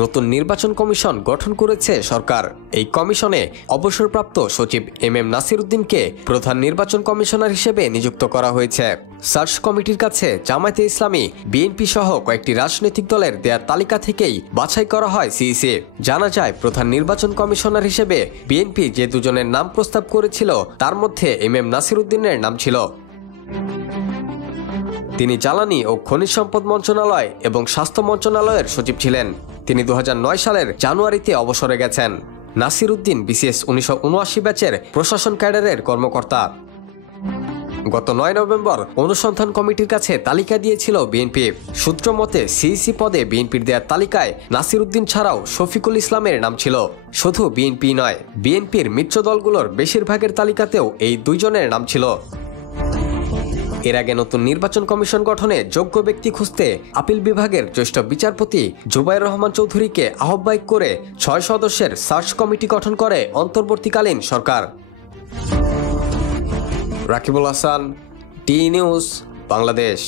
নতুন নির্বাচন কমিশন গঠন করেছে সরকার। এই কমিশনে অবসরপ্রাপ্ত সচিব এম নাসির উদ্দিনকে প্রধান নির্বাচন কমিশনার হিসেবে নিযুক্ত করা হয়েছে। সার্চ কমিটির কাছে জামায়াতে ইসলামী, বিএনপি সহ কয়েকটি রাজনৈতিক দলের দেয়া তালিকা থেকেই বাছাই করা হয় সিইসি। জানা যায়, প্রধান নির্বাচন কমিশনার হিসেবে বিএনপি যে দুজনের নাম প্রস্তাব করেছিল তার মধ্যে এম নাসির উদ্দিনের নাম ছিল। তিনি জ্বালানি ও খনিজ সম্পদ মন্ত্রণালয় এবং স্বাস্থ্য মন্ত্রণালয়ের সচিব ছিলেন। তিনি 2009 সালের জানুয়ারিতে অবসরে গেছেন। নাসির উদ্দিন বিসিএস 1979 ব্যাচের প্রশাসন ক্যাডারের কর্মকর্তা। গত 9 নভেম্বর অনুসন্ধান কমিটির কাছে তালিকা দিয়েছিল বিএনপি। সূত্র মতে, সিইসি পদে বিএনপির দেওয়ার তালিকায় নাসির উদ্দিন ছাড়াও শফিকুল ইসলামের নাম ছিল। শুধু বিএনপি নয়, বিএনপির মিত্র দলগুলোর বেশিরভাগের তালিকাতেও এই দুইজনের নাম ছিল। এর আগে নতুন নির্বাচন কমিশন গঠনে যোগ্য ব্যক্তি খুঁজতে আপিল বিভাগের জ্যেষ্ঠ বিচারপতি জুবায়ের রহমান চৌধুরীকে আহ্বায়ক করে 6 সদস্যের সার্চ কমিটি গঠন করে অন্তর্বর্তীকালীন সরকার। রাকিবুল হাসান, টি নিউজ, বাংলাদেশ।